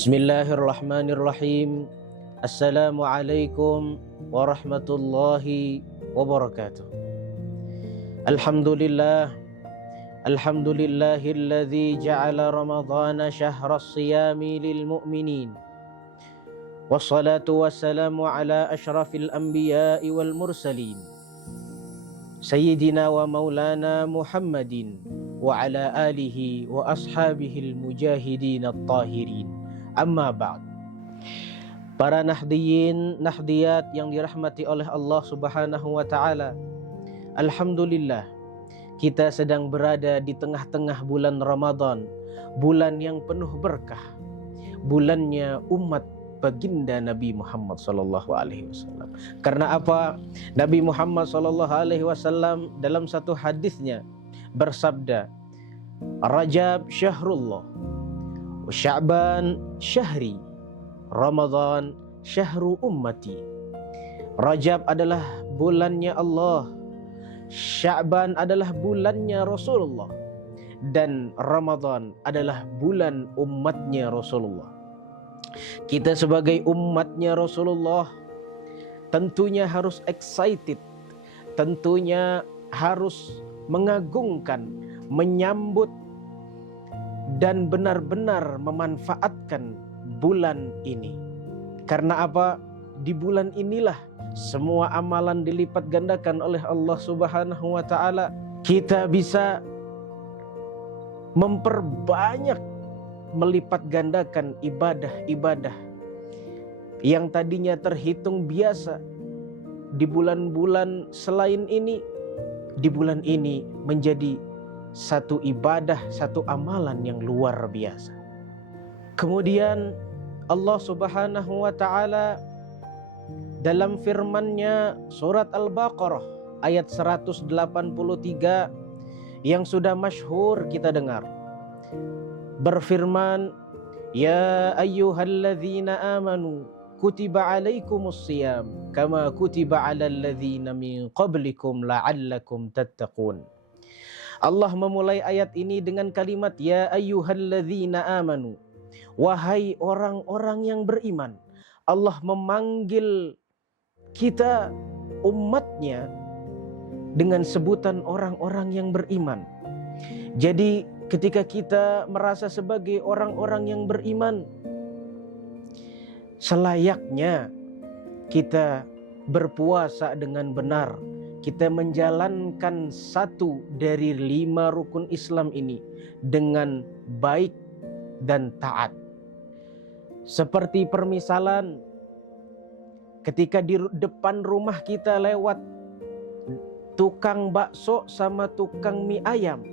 Bismillahirrahmanirrahim. Assalamualaikum warahmatullahi wabarakatuh. Alhamdulillah. Alhamdulillahilladzi ja'ala ramadhana syahras siyami lil mu'minin. Wassalatu wassalamu ala asyrafil anbiya'i wal mursalin. Sayyidina wa maulana Muhammadin wa ala alihi wa ashabihil mujahidin at-tahirin. Amma ba'd. Para nahdiyin, nahdiyat yang dirahmati oleh Allah Subhanahu wa taala. Alhamdulillah, kita sedang berada di tengah-tengah bulan Ramadan, bulan yang penuh berkah. Bulannya umat baginda Nabi Muhammad sallallahu alaihi wasallam. Karena apa? Nabi Muhammad sallallahu alaihi wasallam dalam satu hadisnya bersabda, "Rajab syahrullah, Sya'ban syahri, Ramadan syahru ummati." Rajab adalah bulannya Allah, Sya'ban adalah bulannya Rasulullah, dan Ramadan adalah bulan umatnya Rasulullah. Kita sebagai umatnya Rasulullah tentunya harus excited, tentunya harus mengagungkan, menyambut dan benar-benar memanfaatkan bulan ini. Karena apa? Di bulan inilah semua amalan dilipat gandakan oleh Allah Subhanahu wa taala. Kita bisa memperbanyak, melipat gandakan ibadah-ibadah yang tadinya terhitung biasa di bulan-bulan selain ini. Di bulan ini menjadi satu ibadah, satu amalan yang luar biasa. Kemudian Allah Subhanahu wa taala dalam firman-Nya surat Al-Baqarah ayat 183 yang sudah masyhur kita dengar, berfirman, "Ya ayyuhalladzina amanu kutiba alaikumus shiyam kama kutiba alal ladzina min qablikum la'allakum tattaqun." Allah memulai ayat ini dengan kalimat ya ayyuhalladzina amanu, wahai orang-orang yang beriman. Allah memanggil kita umatnya dengan sebutan orang-orang yang beriman. Jadi ketika kita merasa sebagai orang-orang yang beriman, selayaknya kita berpuasa dengan benar. Kita menjalankan satu dari 5 rukun Islam ini dengan baik dan taat. Seperti permisalan, ketika di depan rumah kita lewat tukang bakso sama tukang mie ayam.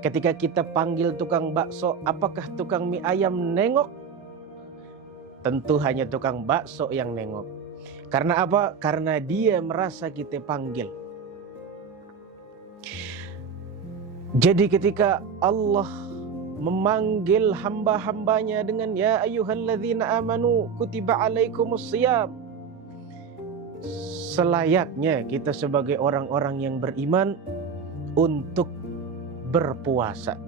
Ketika kita panggil tukang bakso, apakah tukang mie ayam nengok? Tentu hanya tukang bakso yang nengok. Karena apa? Karena dia merasa kita panggil. Jadi ketika Allah memanggil hamba-hambanya dengan ya ayyuhalladzina amanu kutiba alaikumus shiyam, selayaknya kita sebagai orang-orang yang beriman untuk berpuasa.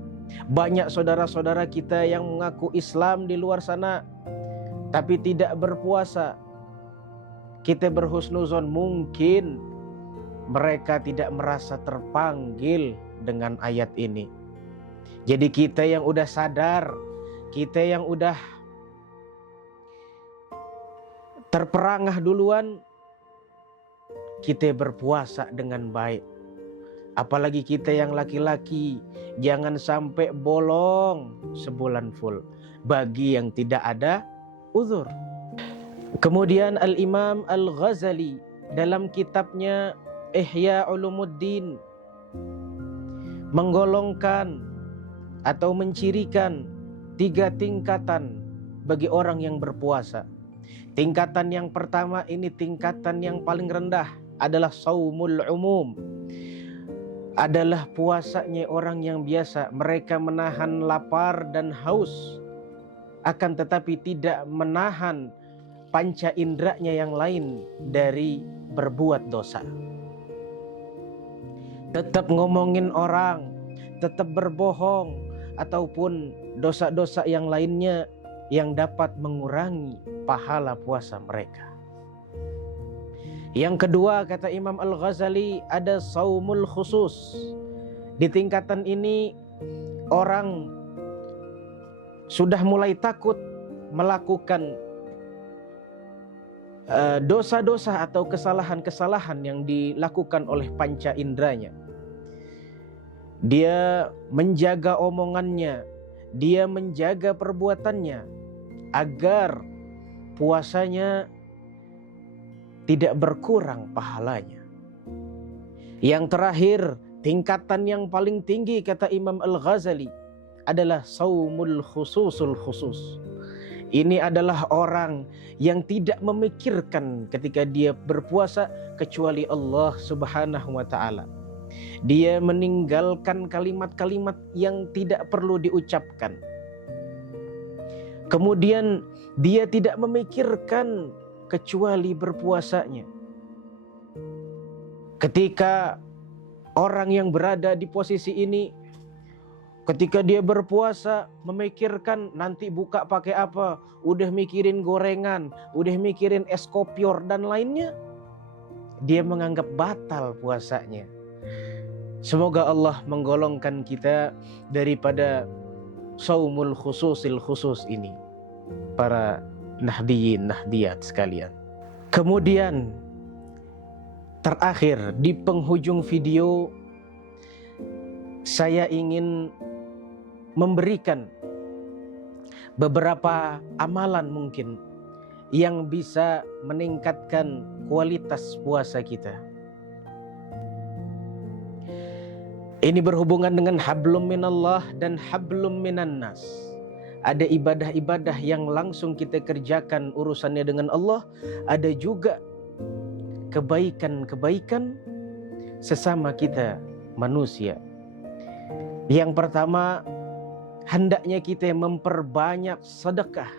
Banyak saudara-saudara kita yang mengaku Islam di luar sana tapi tidak berpuasa. Kita berhusnuzon mungkin mereka tidak merasa terpanggil dengan ayat ini. Jadi kita yang udah sadar, kita yang udah terperangah duluan, kita berpuasa dengan baik. Apalagi kita yang laki-laki, jangan sampai bolong sebulan full bagi yang tidak ada uzur. Kemudian Al-Imam Al-Ghazali dalam kitabnya Ihya Ulumuddin menggolongkan atau mencirikan 3 tingkatan bagi orang yang berpuasa. Tingkatan yang pertama ini tingkatan yang paling rendah adalah saumul umum. Adalah puasanya orang yang biasa. Mereka menahan lapar dan haus, akan tetapi tidak menahan panca inderanya yang lain dari berbuat dosa. Tetap ngomongin orang, tetap berbohong, ataupun dosa-dosa yang lainnya yang dapat mengurangi pahala puasa mereka. Yang kedua, kata Imam Al-Ghazali, ada saumul khusus. Di tingkatan ini orang sudah mulai takut melakukan dosa-dosa atau kesalahan-kesalahan yang dilakukan oleh panca inderanya. Dia menjaga omongannya, dia menjaga perbuatannya agar puasanya tidak berkurang pahalanya. Yang terakhir, tingkatan yang paling tinggi kata Imam Al-Ghazali adalah saumul khususul khusus. Ini adalah orang yang tidak memikirkan ketika dia berpuasa kecuali Allah Subhanahu wa taala. Dia meninggalkan kalimat-kalimat yang tidak perlu diucapkan. Kemudian dia tidak memikirkan kecuali berpuasanya. Ketika orang yang berada di posisi ini, ketika dia berpuasa memikirkan nanti buka pakai apa, udah mikirin gorengan, udah mikirin es kopior dan lainnya, dia menganggap batal puasanya. Semoga Allah menggolongkan kita daripada saumul khususil khusus ini, para nahdiyin nahdiyat sekalian. Kemudian terakhir di penghujung video, saya ingin memberikan beberapa amalan mungkin yang bisa meningkatkan kualitas puasa kita. Ini berhubungan dengan hablum minallah dan hablum minan nas. Ada ibadah-ibadah yang langsung kita kerjakan urusannya dengan Allah, ada juga kebaikan-kebaikan sesama kita manusia. Yang pertama, hendaknya kita memperbanyak sedekah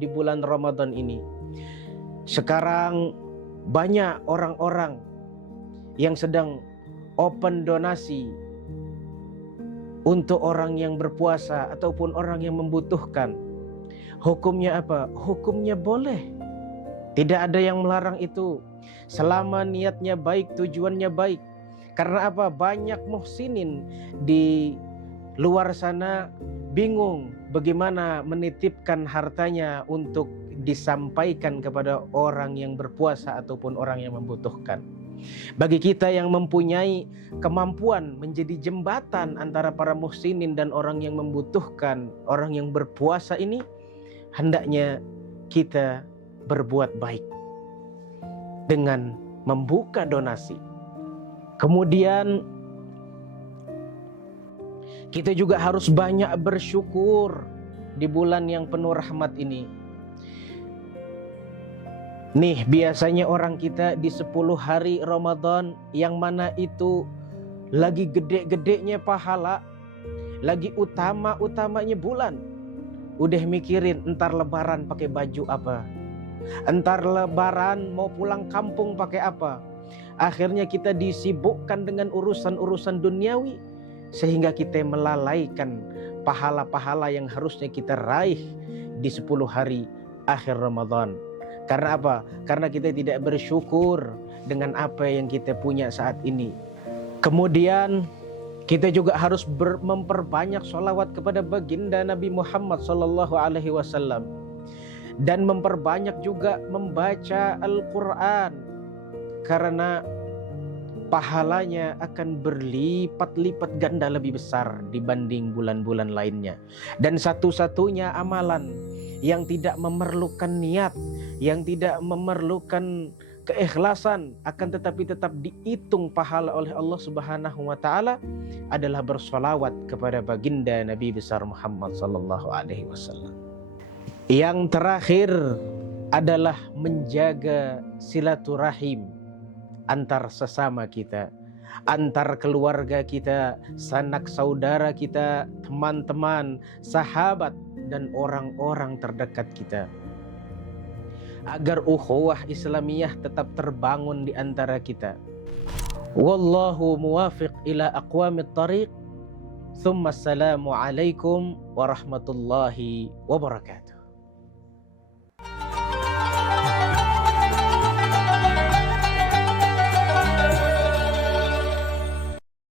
di bulan Ramadan ini. Sekarang banyak orang-orang yang sedang open donasi untuk orang yang berpuasa ataupun orang yang membutuhkan. Hukumnya apa? Hukumnya boleh. Tidak ada yang melarang itu, selama niatnya baik, tujuannya baik. Karena apa? Banyak muhsinin di luar sana bingung bagaimana menitipkan hartanya untuk disampaikan kepada orang yang berpuasa ataupun orang yang membutuhkan. Bagi kita yang mempunyai kemampuan menjadi jembatan antara para muhsinin dan orang yang membutuhkan, orang yang berpuasa ini, hendaknya kita berbuat baik dengan membuka donasi. Kemudian kita juga harus banyak bersyukur di bulan yang penuh rahmat ini. Nih, biasanya orang kita di 10 hari Ramadan yang mana itu lagi gede-gedenya pahala, lagi utama-utamanya bulan, udah mikirin entar lebaran pakai baju apa, entar lebaran mau pulang kampung pakai apa. Akhirnya kita disibukkan dengan urusan-urusan duniawi, sehingga kita melalaikan pahala-pahala yang harusnya kita raih di 10 hari akhir Ramadan. Karena apa? Karena kita tidak bersyukur dengan apa yang kita punya saat ini. Kemudian kita juga harus memperbanyak sholawat kepada baginda Nabi Muhammad SAW, dan memperbanyak juga membaca Al-Quran, karena pahalanya akan berlipat-lipat ganda lebih besar dibanding bulan-bulan lainnya. Dan satu-satunya amalan yang tidak memerlukan niat, yang tidak memerlukan keikhlasan, akan tetapi tetap dihitung pahala oleh Allah Subhanahu wa taala, adalah bersolawat kepada baginda Nabi besar Muhammad sallallahu alaihi wasallam. Yang terakhir adalah menjaga silaturahim antar sesama kita, antar keluarga kita, sanak saudara kita, teman-teman, sahabat, dan orang-orang terdekat kita, agar ukhuwah Islamiyah tetap terbangun di antara kita. Wallahu muwafiq ila aqwamit thariq. Tsumma assalamu alaikum warahmatullahi wabarakatuh.